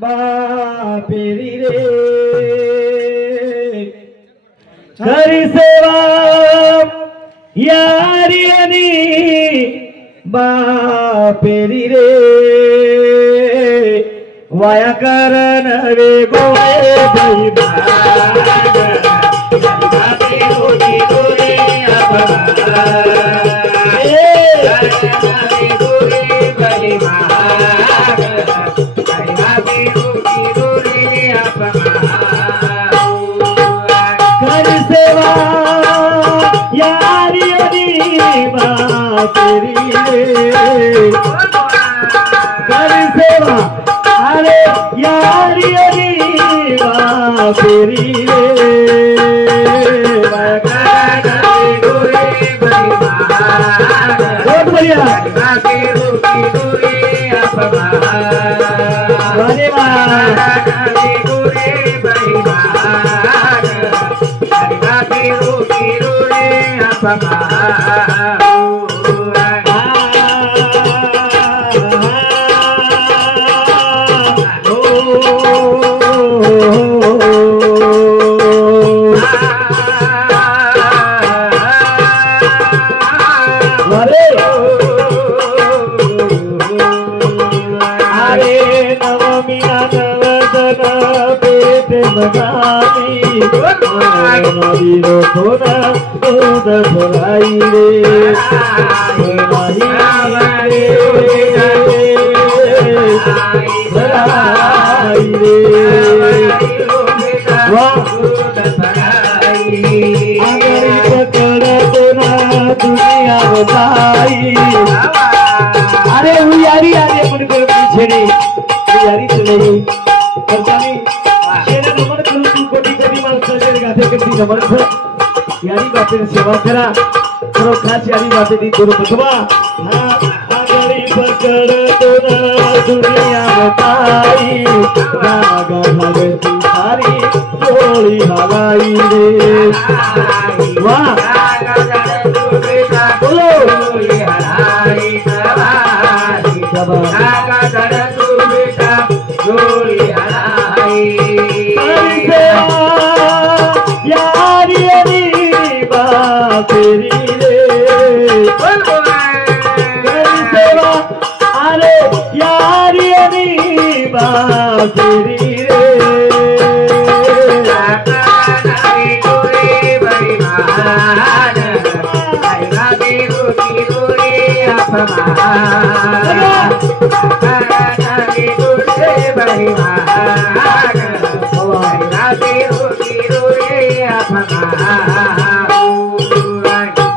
बापेरी रे खरी सेवा यारी आणि बापेरी रे वाया कारण रे गोळे खरी सेवा यारी आणि बापेरी रे खरी सेवा अरे यारी आणि बापेरी रे बहुत बढ़िया अरे यारी यारी अपन को छेड़ी यारी चलेगी करतानी शेरा नमन करू तू कोटी कोटी माणसं जर गाथे करती नमन कर यारी बातें सेवा करा करो खास यारी बातें दी करो बसवा हां आगरी पकड़ तो ना दुनिया बताई गागा भागे तू सारी टोली हवाई रे वाह बोलो हराई सवारी गागा दर तू बेटा टोली हराई यारी यारी बापेरी रे खरी सेवा अरे यारी यारी बापेरी रे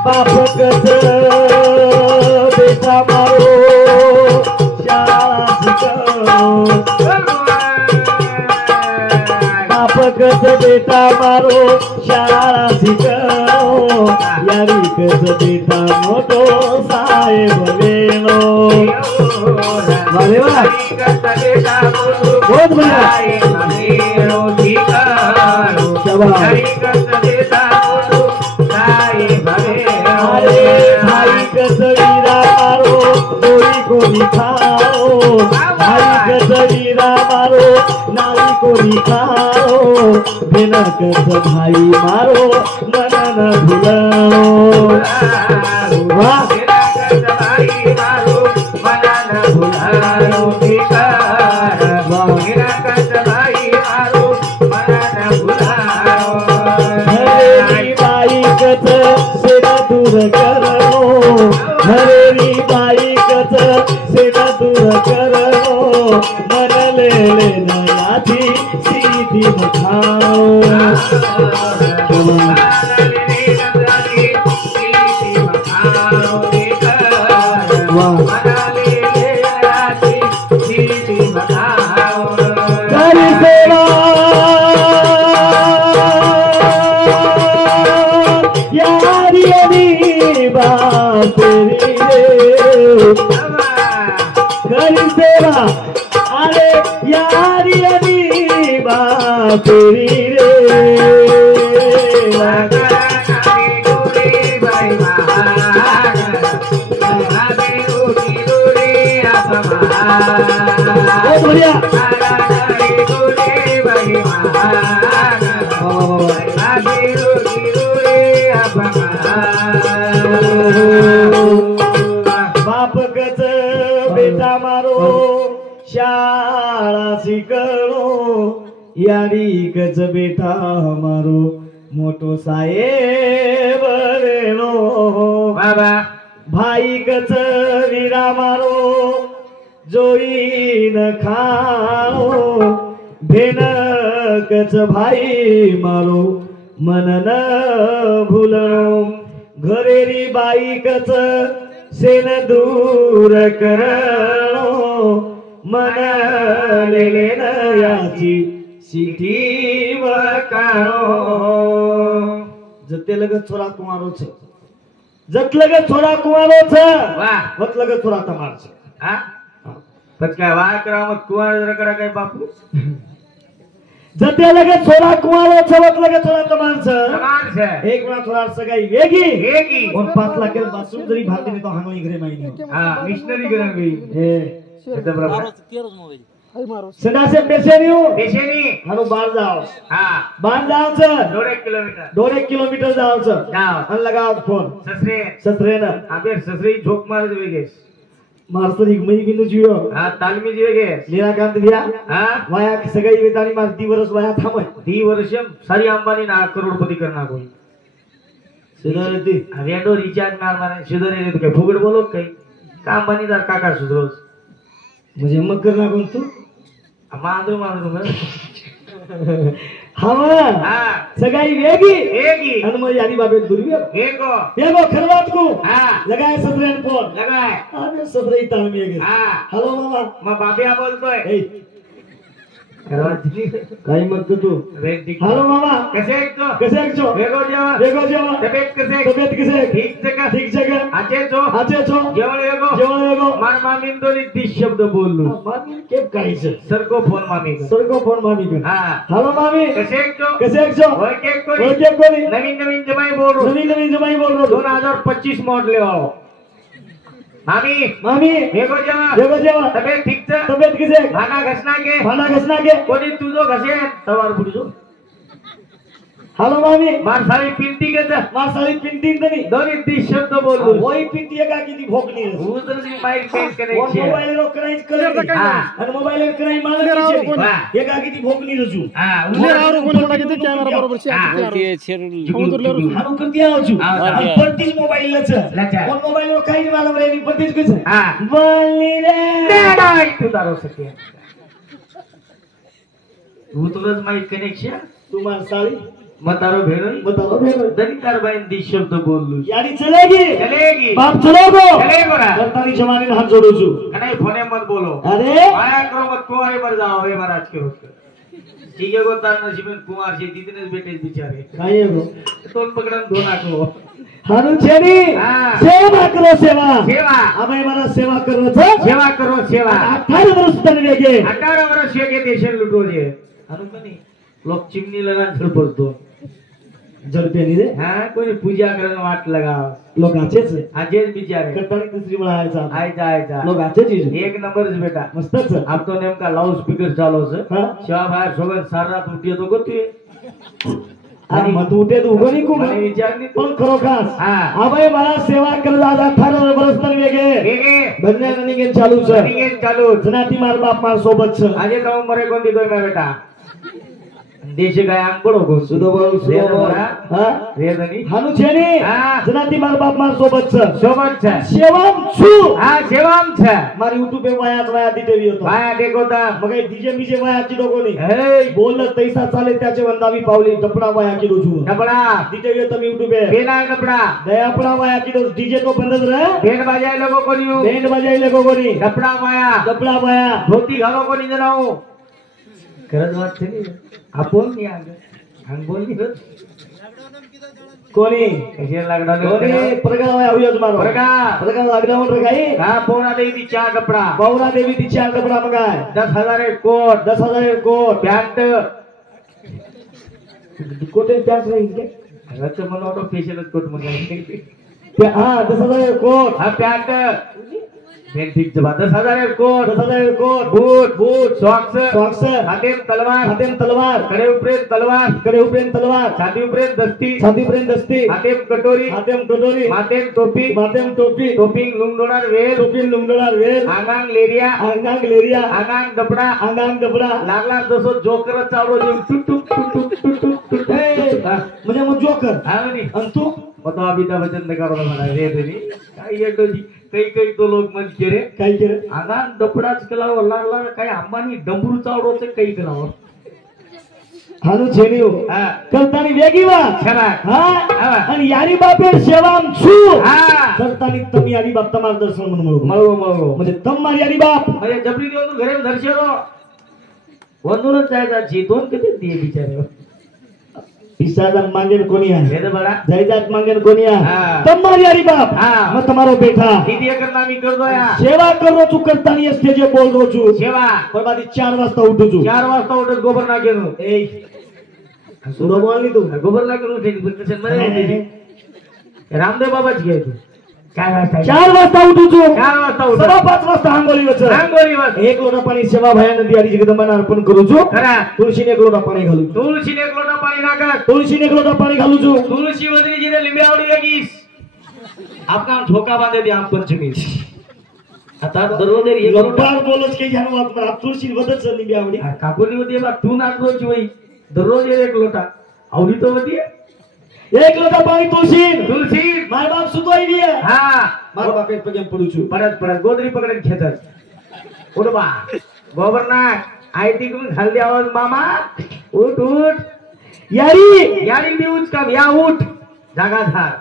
बाप कस बेटा मारो शाळा शिकव बाप कस बेटा मारो शाळा शिकव यारी कस बेटा मोठो साहेब लेनो बहुत बढ़िया भाई कसवीरा मारो गोरी गोरी खाओ भाई कसवीरा मारो नाली गोरी खाओ बिना कस भाई मारो मन न भुलाओ वाह दूर करो हरेरी बाई कथ सेना दूर करो मन ले लेना यादी सीधी मखाओ करी सेवा यारी यारी बापेरी रे खरी सेवा अरे यारी यारी बापेरी रे बहुत बढ़िया बाप कच बेटा मारो शाळा शिकलो यारी कच बेटा मारो मोटो साहेब रेलो बाबा भाई कच वीरा मारो जोई न खाओ भेन कच भाई मारो मन न भूलणो घरेरी बाई कच सेन दूर करणो मन लेले न याची सिटी वकाणो जते लग छोरा कुमारो छ जतलग छोरा कुमारो छ वाह वतलग छोरा तमार छ हा पण काय वाय करामत कुवार जरा करा काय बापू जते लग छोरा कुमारो छ वतलग छोरा तमार छ समान छे एक बड़ा छोरा सगाई वेगी एकी और 5 लाख के बासुंदरी भाती ने तो हानो ही घरे माईनी हां मिशनरी करण गई ए это बरोबर सदा से पैसे नहीं हो पेशेनी हानो बाहर जाओ हां बाहर जाओ छ 2 किलोमीटर 2 किलोमीटर जाओ छ जाओ अन लगाओ फोन ससरे सत्रे ना आबे ससरी झोक मार देवेगे मारसरी मई बिनु जियो हां तालमी देवेगे लीलाकांत भैया हां वाया सगाई वेतानी मार 2 वर्ष वाया थामय 2 वर्ष सारी अंबानी ना करोड़पति करना कोई सुधरती वेंडो रिचार्ज मार मारे सुधरे रे तो काय फुगड बोलो काही का अंबानी दार काका सुधरोस मुझे मत करना कौन तू मांदरू मैं हम हां सगाई वेगी एकी हनुमान यारी बाबे दुर्व्य एको देखो खरवात को हां लगाए सत्रेन फोन लगाय अरे सत्रे ताल में गए हां हेलो मामा मैं बाबिया बोलतोय ए काही मत कर तू वेंटी हेलो मामा कैसे तो कैसे छो वेगो जेवा तब्येत कैसे ठीक जगह ठीक जगह आचे छो जेवण वेगो मार मामीन दोनी 30 शब्द बोललो मामी केप करायचं सरको फोन मामी कर सरको फोन मामी कर हां हेलो मामी कैसे छो होय केक केप कोरी नवीन जमाई बोल रहा नवीन जमाई बोल रहा 2025 मॉडल आओ मामी वेगो जेवा जेवा तब्येत ठीक छ तब्येत किसे भाना घसना के कोणी तुझो घसे तवार बुडजो हेलो मामी मार सारी पिंटी के मार साली पिंटी तनी दोनी 30 शब्द बोललो वही पिंटी का किती भोकनी उधरची माइक पेंट और कनेक्शन मोबाइल रो करायच करे हां आणि मोबाइल कराय माल वाह एका किती भोकनी रजू हां उधर और कोण मोठा किती कॅमेरा बरोबर हाणू करती आजू आणि पडतीच मोबाइल लच लचा. कोण मोबाइल रो काही मालूम रे पडतीच कस हां बोलनी रे नाही तू दारो सके उतरच माइक कनेक्शन तू मार साली मतारो भेरोई बताओ भेरो दरितार बाइन 30 शब्द बोललो यारी चलेगी बाप चलोगो ना सरकारी जमाने में हाथ जोड़ो छु नहीं फोने मत बोलो अरे आया करो मत कुआरे मर जाओ हे महाराज के रोज ठीक है गोतार नसीब में कुमार जी दीदी बेटे बेचारे काय गो तोल पकड़न धोना को हाणू छेनी हां सेवा करो सेवा अबे मारा सेवा करो छ सेवा करो 18 वर्ष तक वेगे 18 वर्ष के देशन लुटो जे हाणू कनी लोग चिमनी लगा धर पड़तो जरते नहीं रे हां कोई पूजा करन वाट लगाओ लोग अच्छे से आजेज बेचारे कटड़ी दूसरी बड़ा है साहब आयचा लोग अच्छे चीज एक नंबर बेटा मस्त छ अब तो नेमका लाउड स्पीकर चालू छ हां शिवा भाई सोगन सारा रात उठियो तो गोती आणि मत उठे तो उभं नाही મને વિચારની पण खरो खास हा अबे मला सेवा करला 18 वर्ष तक वेगे वेगे बदल्या रनिंग चालू छ रनिंग चालू जनाती मार बाप मार सोबत छ આજે તો મરે કોણ દીધો મે બેટા देश काय आंबडो को सुदो बोल हां वेदनी हाणू छेनी हां जनाती मार बाप मार सोबत छ सोबत છે सेवाम छु હા સેવામ છે मार YouTube पे वाया दिटेली होतो भाया देखो ता मग डीजे बीजे वाया की दोघोनी हे बोल तैसा चाले त्याचे वंदावी पावली डपडा वाया की दोजू डबडा दिटेली होतो YouTube पे बेना डबडा दयापडा वाया की दो डीजे तो बंदच रे बेन बजाय लोगो कोनी बैंड बजाइले गोगोनी डबडा माया डपडा वाया धोती घालो कोनी जनाओ करत वाट थी आपण नहीं आगे हम बोल नहीं कोणी कैसे लॉकडाउन कोणी प्रगा वाया हुयच मारो प्रगा लॉकडाउन रे काही हां पौना देवी चार कपड़ा पौरा देवी ती चार कपडा मगाय 10,000 एक कोट 10,000 कोट पैंट कोटे पॅन्ट राहील के रच मनोटो फेशियल कोट मगाय हां 10,000 कोट हा पैंट ठीक जवाब 10,000 कोट 10,000 कोट बूट बूट सॉक्स सॉक्स हातेम तलवार हातेम तलवार कडे उपरेंत तलवार कडे उपरेंत तलवार छाती उपरेंत दस्ती छातीपर्यंत दस्ती हातेम कटोरी हातेम कटोरी मातेम टोपी मातेम टोपी टोपिंग लुंगडोणार वेल टोपी लुंगडोळा वेल आंगांग लेरिया अंगांग लेरिया आंगांग डबडा अंगांग डबडा लागला जसो जोकर चावलो जेव टुक टुक टुक टुक टुक टुक टुक म्हणजे मग जोकर हा म्हणे आणि तू मग तो अमिताभ बच्चन ने करो म्हणा रे तरी काय येतो जी काही तो लोक म्हणजे रे काय केलं आंगांग डबडाच केलावर लागला काही अंबानी डंबरू चावडोच काही केलावर हानु छेनियो हा करतानी वेगी वा छबा हा आणि यारी बापेर सेवाम छु हा करतानी तम यारी बाप तमार दर्शन म्हणून म्हणू मळो म्हणजे तम मार यारी बाप म्हणजे जबरी देऊन घरे दर्शनो वंदूनच जायचा जी दोन किती दिए बिचारे ईसादान मांगेन कोणी आहे वेद बडा जायदाद मांगेन कोणी हा. आहे तम मार यारी बाप हा. मग તમારો બેઠા किती एकर नामी करतो या सेवा करो છું કરતાની સ્ટેજે બોલ રહો છું सेवा પરબાદી 4 વાજતા ઉઠું છું 4 वाजता उठत गोबर नागेनो ए सुरो बोलनी तू गोबर नागेनो टेक मध्ये रामदेव बाबाच घे तू काय वाजता 4 वाजता उठું છું 4 वाजता उठ 5 वाजता आंघोळी वच रांगोळी वाज एक लोटा पाणी सेवा भया नदी हरी जगदंबाना अर्पण करू છું खरा तुळशीने एक लोटा पाणी घालू છું तुळशीने एक लोटा पाणी नाका तुळशीने एक लोटा पाणी घालू છું तुळशी वदरी जी ने लिंबे आवडी लगीस आपका झोका बांधे दी आम पंचमी आता दररोज एक लोटा लबाड बोलच काही जाणू आपण तुळशी वदच निबी आवडी काकोली होती बा तू नागरोची वई दररोज एक लोटा आवडी तो होती एक लोटा पाणी तुळशी मार बाप सुतोई दिए हा मार बाप एक पगे पडू છું परत गोदरी पकडून खेचत उठ बा गोबर नाक आयती करून घाल द्यावं मामा उठ उठ यारी यारी देऊच का या उठ जागा धार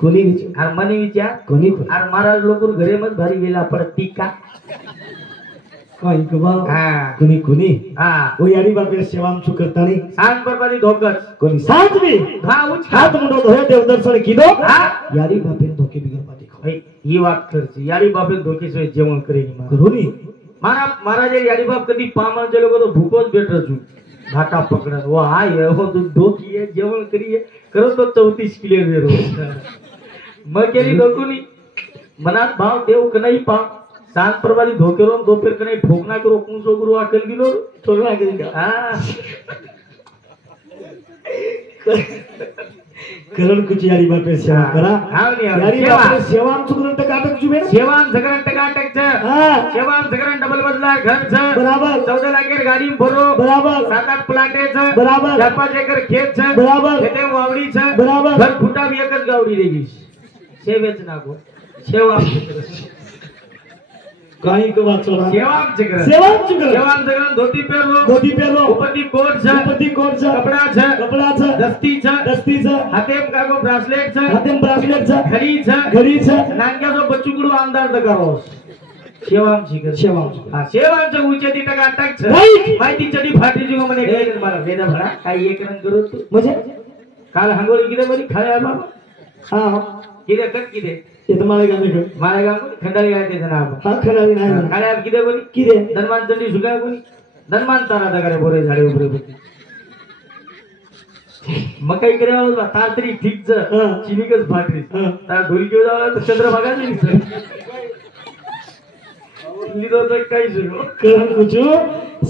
कोणी अरे मनी विचार कोणी अरे महाराज लोक घरे मत भारी गेला पडत ती का काही कबा हा कोणी हा ओ यारी बापे सेवाम छु करतानी सांग बरबादी धोकच कोणी सांग मी हा उठ हात मुंडो धोया देव दर्शन कीदो हा यारी बापे धोके बिगर पाती खाओ ही वाट करची यारी बापे धोके सोय जेवण करेनी मा करूनी महाराज यारी बाप कधी पामाचे लोक तो भूकोच भेटत छु घाटा पकडत वो हाय हो तू धोकी आहे जेवण करीये करत तो 34 किलो रे रोज मग केली धोकुनी मनात भाव देव कनाई पा सांग परवादी धोकेरून दोपेर कनाई ठोकना करो कुंसो गुरु अकल गिलो ठोकना करी का हा करण कुछ यारी बापे सेवा करा हावनी यारी बापे सेवाम छु करंट काटक जुबे सेवान झगरन टकाटक छ हां सेवान झगरन डबल बदला घर छ बराबर 14 लाख गाडी भरो बराबर 7-8 प्लाटे छ बराबर 4-5 एकर खेत छ बराबर खेते वावडी छ बराबर घर फुटा भी एकच गावडी रेगी सेवेच नागो सेवाम काही को बात चला सेवाम झगरन सेवाम छु कर सेवाम झगरन धोती पेरलो धोती पेरलो उपरती कोट छ उपरती कोट छ कपडा छ दस्ती छ हातेम कागो ब्रासलेट छ हातेम ब्रासलेट छ घडी छ नांग्याचो बच्चुकडू आमदार दकारो सेवाम झिकर सेवाम हा सेवांचं उचेती टका अटक छ राईट माहिती चडी फाटी जुगो मने गेले मला वेदा भरा काय एक रंग करू तू म्हणजे काल हंगोळी किदे बरी खाया बाबा हां किदे कट किदे ये तुम्हाला गाणे कर मारे गाव खंडाली गाते जना हा खणाली नाही काळ्या किदे बरी किरे धनमान चंडी सुगाय कोणी धनमान तारा दगारे बोरे झाडे उभरे होते मग काही करावं बा तातरी ठीक ज चिनिकच फाटली ता ढोल घेऊन जावला तर चंद्रभागा नाही लिदो तर काही सुरू करण कुछ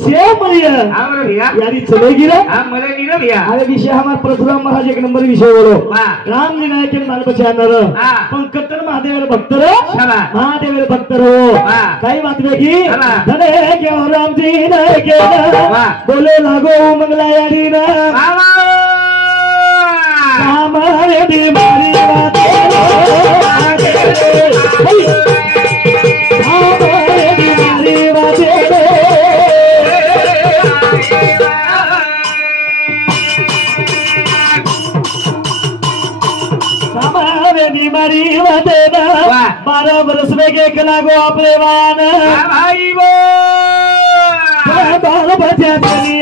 सेव मरिया आमरे भैया यारी चलेगी रे हां मले नीरा भैया अरे विषय हमार परशुराम महाराज एक नंबर विषय बोलो वाह राम जी नायक के माल बचानर हां पण कट्टर महादेव भक्त रे शाबा महादेव भक्त रो वाह काही बात वेगी शाबा धने के राम जी नायक के वाह बोले लागो मंगला यारी ना बाबा हमारे बीमारी बात हमारे बीमारी बात बीमारी वदेना 12 बरस में के लागो अपने वान भाई वो बाल बचा चली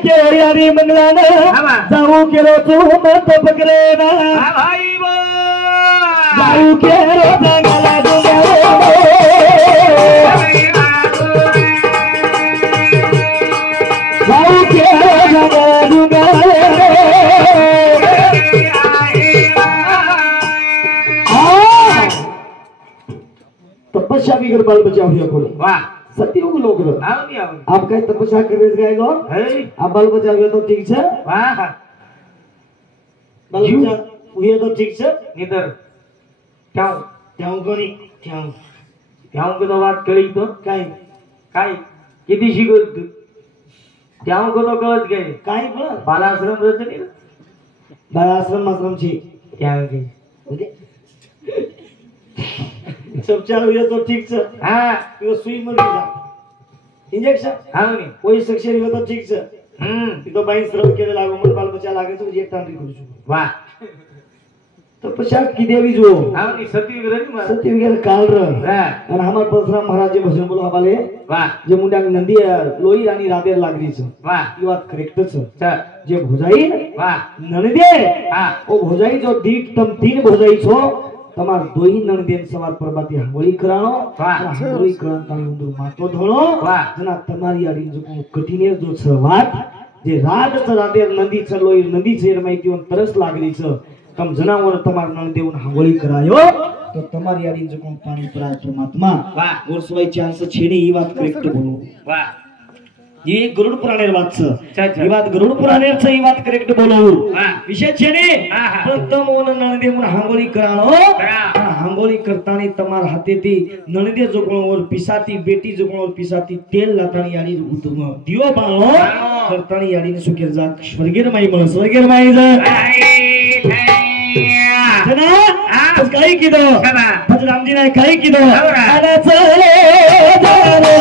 के यारी मंगलाना जाऊ के रो तू मत पकड़े ना भाई वो जाऊ के रो जंगला दूंगा तपस्या भी कर बाल बचा हुआ कोई वाह सत्युग लोग रो आओ नहीं आओ आप कहीं तपस्या कर रहे गए लोग हे आप बाल बचा हुआ तो ठीक है वाह बाल बचा हुआ तो ठीक है निधर क्या क्या कोणी क्या क्या को बात करी तो काय काय किती शिकवत तू त्या को तो कळत गए काय पण बालाश्रम रचनी बाळाश्रम आश्रम ची क्या की म्हणजे सब चालू है तो ठीक है हां तो सुई मर जा इंजेक्शन आओ नहीं कोई सेक्शन में तो ठीक है तो बाई सरल के लागो मन बाल बच्चा लागे तो एक टांडी करू छु वाह तपस्या की देवी जो आओ नहीं सती विग्रह नहीं सत्य वगैरह काल र हां और हमार परशुराम महाराज जे भजन बोलो हवाले वाह जे मुंडा नंदी लोई रानी राधे लागरी छ वाह ई बात करेक्ट छ चल जे भोजाई वाह ननदे हां ओ भोजाई जो दीट तम तीन भोजाई छो तमार दोही ननदेन सवार परबाती हंगोळी कराणो वाह हंगोळी करण ताणी उंदर मातो धोणो वाह जना तमारी आडी जो कठीने जो छ वाट जे रात छ राधे नंदी छ लोई नंदी छेर माहिती वन तरस लागली छ तम जनावर तमार ननदेवन हंगोळी करायो तो तमारी आडी जो कोण पाणी पराय परमात्मा वाह गोरसवाई चांस छेडी ई बात करेक्ट बोलो वाह ये गरुड पुराणेर बात छ अच्छा ई बात गरुड पुराणेर छ ई बात करेक्ट बोलो वाह विशेष छेडी हां प्रथम ओन ननदेवन हंगोळी कराणो करा हांगोळी करतानी तमार हातेती नणदे जोगणोवर पिसाती बेटी जोगणोवर पिसाती तेल लातानी यानी उतम दियो बाळो करतानी यानी सुखेर जा स्वर्गेर माई म्हण स्वर्गेर माई जा जना आज काय किदो आज रामजी नाय काय किदो आला चले जारे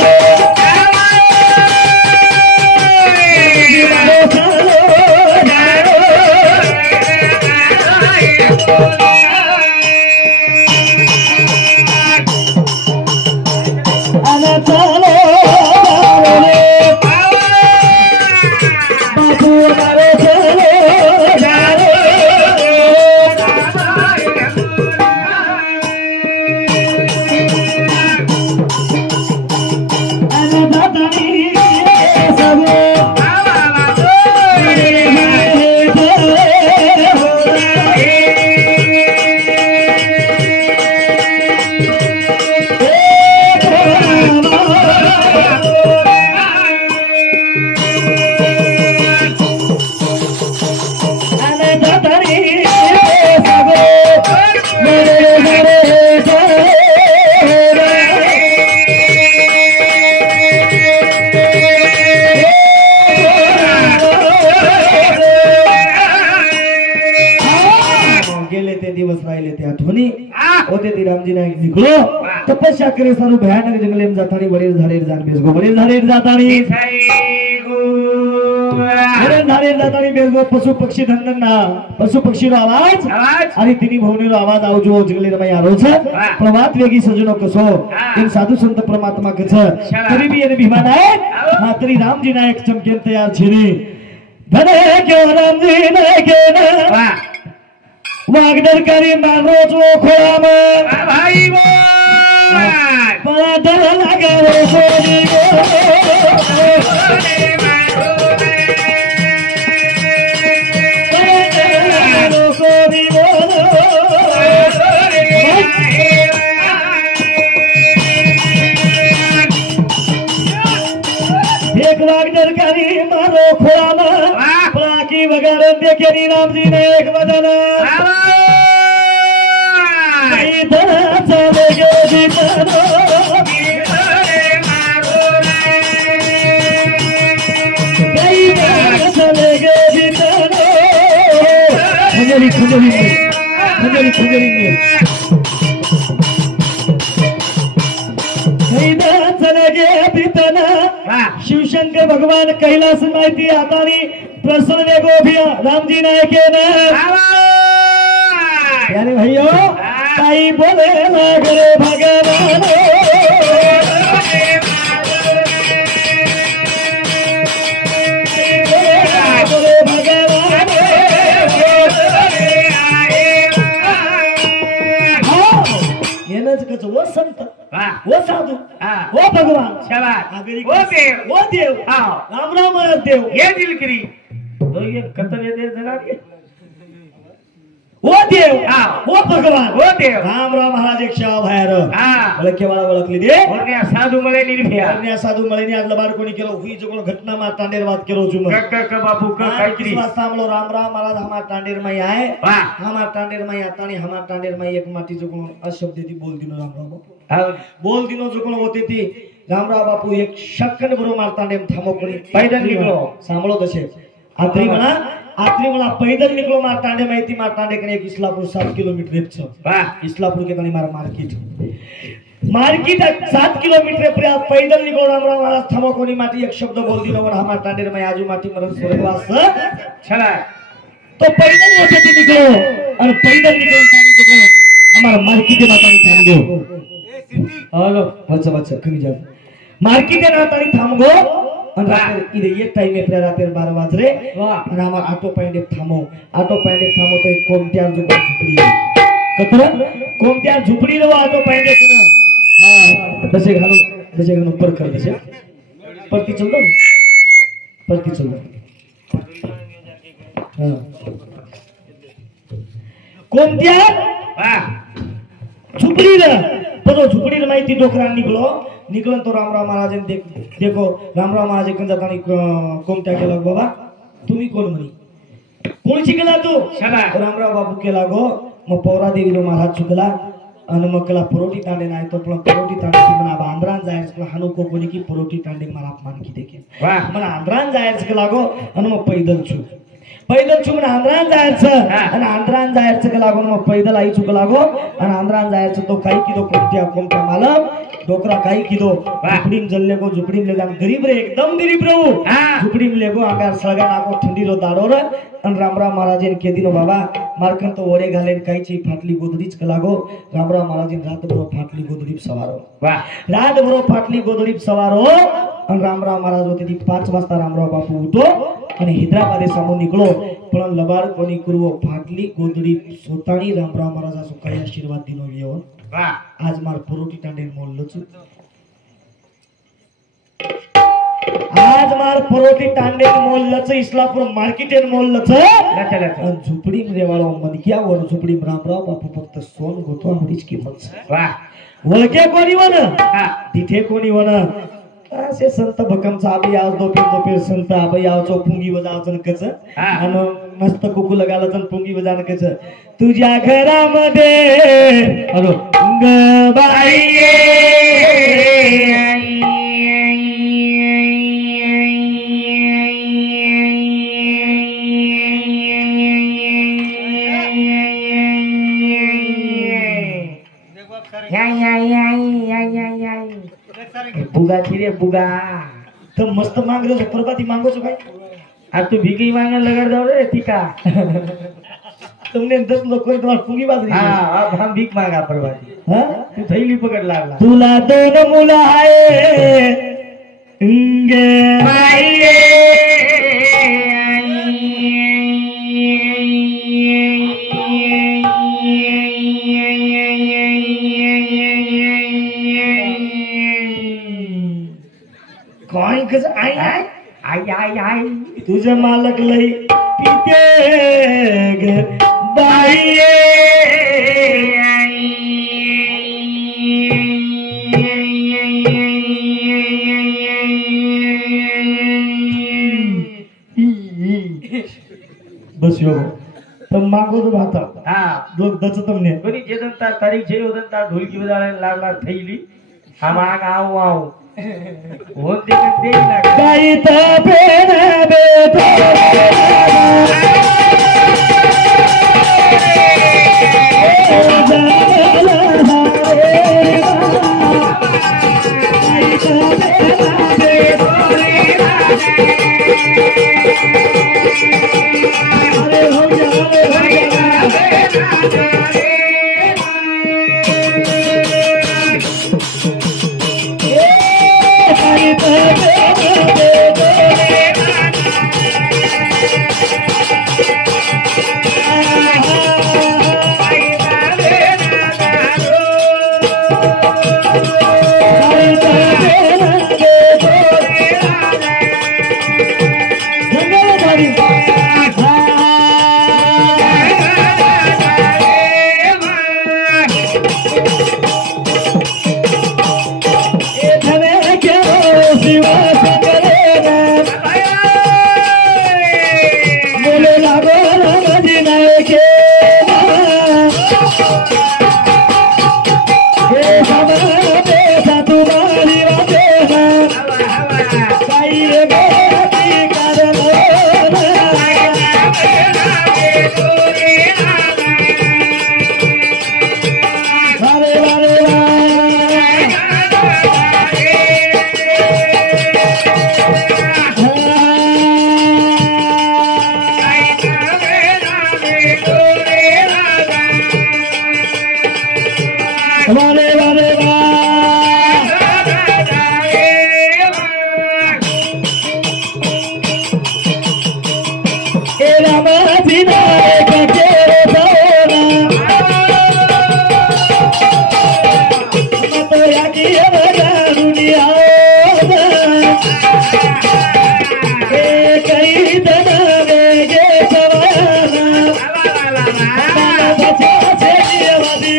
तपस्या करे सारू भयानक जंगले में जातानी बड़े झाड़े जान बेसगो बड़े झाड़े जातानी बड़े झाड़े जातानी बेसगो पशु पक्षी धंधना पशु पक्षी रो आवाज आणि तिनी भवनी रो आवाज आउ जो जंगले रे आरो छ प्रभात वेगी सजनो कसो इन साधु संत परमात्मा कछ तरी भी ये विमान है हां तरी राम जी नायक चमकेन तैयार छेनी धने के राम जी नायक ना वागदर करी मारो जो खोला में भाई वो बड़ा डर लगा रे सोनी एक वागदर करी मारो खोला में बड़ा की वगैरह देखे नी राम जी ने एक बदला शिवशंकर भगवान कैलास माहिती हातानी प्रसन्न वेगो भी राम जी नायक यानी भैया ताई बोले लागरे भगवान येनच कच वसंत आगरी ओ देव ओ देव हा राम राम देव ये दिलगिरी तो ये कतन ये जगा के ओ देव हा ओ भगवान ओ देव राम राम महाराज एक शाह बाहेर हा ओळखेवाळा ओळखली दे ओरण्या साधू मळे निर्भया अन्या साधू मळेनी आज लबाड कोणी केलो हुई जो घटना मा तांडेर बात केलो जुम क बाबू क काहीतरी सामलो राम राम महाराज हमार तांडेर माई आहे वाह हमार तांडेर माई आता आणि हमार तांडेर माई एक माटी जो कोण अशब्द ती बोल दिनो राम राम हा बोल दिनो जो कोण होते ती रामराव बापू एक शक्कन बरो मारतांडे थांबो कोणी पैदल निघलो सांभळो तसे आत्री मला पैदल निघलो मारतांडे माहिती मारतांडे कने एक इस्लापूर 7 किलोमीटर छ वाह इस्लापूर के कने मार मार्केट 7 किलोमीटर पर पैदल निघलो रामराव महाराज थांबो कोणी माटी एक शब्द बोल दिनो मन हमार तांडे में आजू माटी मरन स्वर्गवास चला तो पैदल होते ती निघलो और पैदल निघलो सांगितलो हमारा मार्केट मातानी थांबो ए सिटी हेलो बच्चा कमी जा मार्केट नातानी थांबो અને રાતે ઈદે એક ટાઈમે પ્રે રાતે 12 વાજરે અને આમાં આટો પાઈન્ડે થામો તો એક કોમત્યાર ઝૂંપડી કોમત્યાર ઝૂંપડી રો આટો પાઈન્ડે છે હા દસે ઘાનો ઉપર કર દેશે પરતી ચલતો હા કોમત્યાર वाह झुपड़ी रे पदो झुपड़ी रे माहिती डोकरा निकलन तो रामराव महाराज देखो रामराव महाराज कंजा ताणी कोमत्या केला बाबा तुम्ही कोण म्हणी कोणची केला तू शाबास रामराव बाबू केला गो मग पौरा देवी रो महाराज चुकला અને મકલા પરોટી તાંડે ના તો પણ પરોટી તાંડે મને આંધ્રાન જાય છે હાનો કો કોની की પરોટી તાંડે મારા અપમાન की देखे वाह મને આંધ્રાન જાય છે લાગો અને મો पैदल छु મને આંધ્રાન જાય છે અને આંધ્રાન જાય છે લાગો મો पैदल आई छु लागो અને આંધ્રાન જાય છે તો કાઈ કીધો કોમત્યા માલમ डोकरा काई कीधो झुपड़ी में जल्ले को झुपड़ी में ले जान गरीब रे एकदम गरीब रहू झुपड़ी में लेगो आकार सगा नाको ठंडी रो दाडो रे अन रामराव महाराज ने के दिनो बाबा मारकन तो ओरे घालेन काई ची फाटली गोदडीच कलागो रामराव महाराज ने रात भरो फाटली गोदडी सवारो वाह रात भरो फाटली गोदडी सवारो अन रामराव महाराज होते 5 वाजता रामराव बापू उठो અને हैदराबादे सामो निकलो पण लबाड कोनी करवो फाटली गोदडी सोताणी रामराव महाराज असो काय आशीर्वाद दिनो येव वाह आज मार परोटी तांडे मोल्लो छु आज मार परोटी तांडे मोल्लो छु इस्लापूर मार्केटेन मोल्लो छु चला झुपडी मध्ये वाळो मनकिया वर झुपडी रामराव बापू फक्त सोन गोतो आवडीच किंमत वाह वळके कोणी वन हा तिथे कोणी वन असे संत भकम चाबी आज दोपेर संत आबई आवचो पुंगी बजावचन कच आणि मस्त कुकू लगालचन पुंगी बजान कच तुझ्या घरामध्ये हॅलो गबाईये बुगा छिरे बुगा तो मस्त मांग रहे हो प्रभाती मांगो छो भाई आज तू भीगी मांगने लगा जाओ रे टीका तुमने 10 लोग को तुम्हारी पुंगी बाजरी हां अब हम भीख मांगा प्रभाती हां तू थैली पकड़ लागला तुला दोन मुलं आहे इंगे माईये काय कस आई तुझे मालक लई पिते ग बाईये बस यो तम मागो तो भाता हां लोग दच तमने कोनी जेदन तार तारीख छे ओदन तार ढोलकी बजाने लागला थैली हम आओ होन दे ना गाई त पेन बेतो दिवस करेना बोले लागो रामाजी नाही केला हे साबरा बेटा तुम्हारी वाटेना काही रे गोटी करलो वारे वारे वारे वारे ए रामाजी नायक केरे सोना मतो याकी बगा दुनिया ए कई दन वेगे सवाना बचा से जीवदी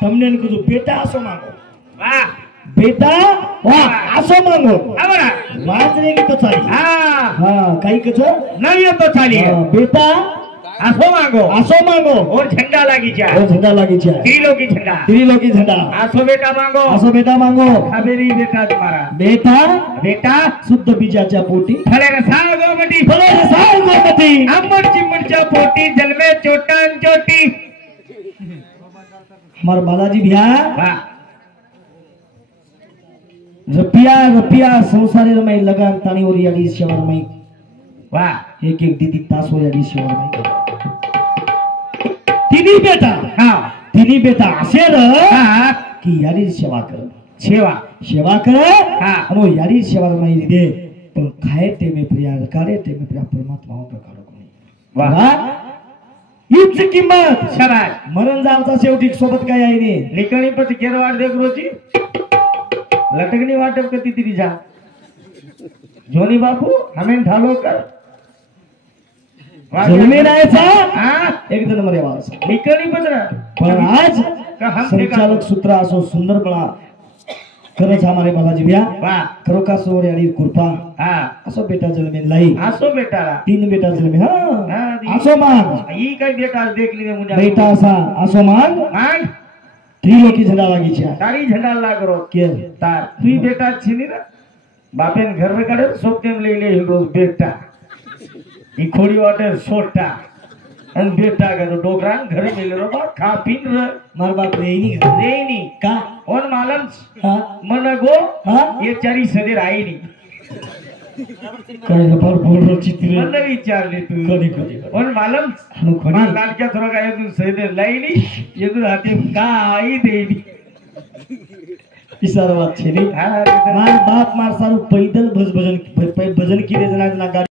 તમને કીધું બેટા આસો માંગો વાહ બેટા વાહ આસો માંગો આવરા વાંચને की तो चाली હા हाँ कई कछ નવી તો ચાલી बेटा આસો માંગો आसो मांगो और झंडा लागी जा ओ झंडा लागी छे त्रिलोकी झंडा त्रिलोकी झंडा आसो बेटा मांगो आसो बेटा मांगो कावेरी बेटा तुम्हारा बेटा बेटा शुद्ध बीजाच्या पोटी फळे रसाळ गोमटी फळे रसाळ गोमटी आंबट चिमणच्या पोटी जन्मे चोटान चोटी हमार बालाजी भैया वाह रुपया रुपया संसारी रमाई लगान तानी और याडी शेवर रमाई वाह एक एक दीदी तास हो याडी शेवर रमाई तिनी बेटा हाँ तिनी बेटा असे र हाँ की याडी सेवा कर सेवा सेवा कर हाँ अनो याडी सेवा रमाई दे पण खाए ते में प्रिया काढे ते में प्रिया परमात्मा का काढो कोणी वाह हीच किंमत शाबाश मरण जावचा शेवटी सोबत काय आहे ने निकणी पत केरवाड देख रोजी लटकनी वाटप कती तरी जा जोनी बापू हमें ढालो कर जन्मे राहायचा हाँ एक जण मध्ये वाचा निकणी पत ना पण आज का हम संचालक सूत्र असो सुंदर बळा खरंच हमारे बालाजी भैया वाह करो का सोर यानी कृपा हाँ असो बेटा जन्मे लाई आसो बेटा तीन बेटा जन्मे हाँ, हाँ असो मांग ई काय बेटा देख ली मुझे बेटा असा असो मांग मांग त्रिलोकी झंडा लागी छे तारी झंडा लाग रो के तार तुई बेटा छिनी ना बापेन घर में काढे सोपतेम ले ले रोज बेटा ई खोडी वाटे सोटा अन बेटा का तो डोगरान घरे में ले रो बा खा पीन र मार बाप रे नी रेनी का ओन मालम हाँ मन गो हाँ ये चारी सदे आई नी करे पर बोल चित्र मन विचार ले तू कधी कधी ओन मालम हनु खडी मार लाडक्या थोड़ा का ये सदे लाई नी ये तो हाथे का आई देनी इशारा वात छे नी हाँ मार बाप मार सारू पैदल भजन भजन किरे जना गाडी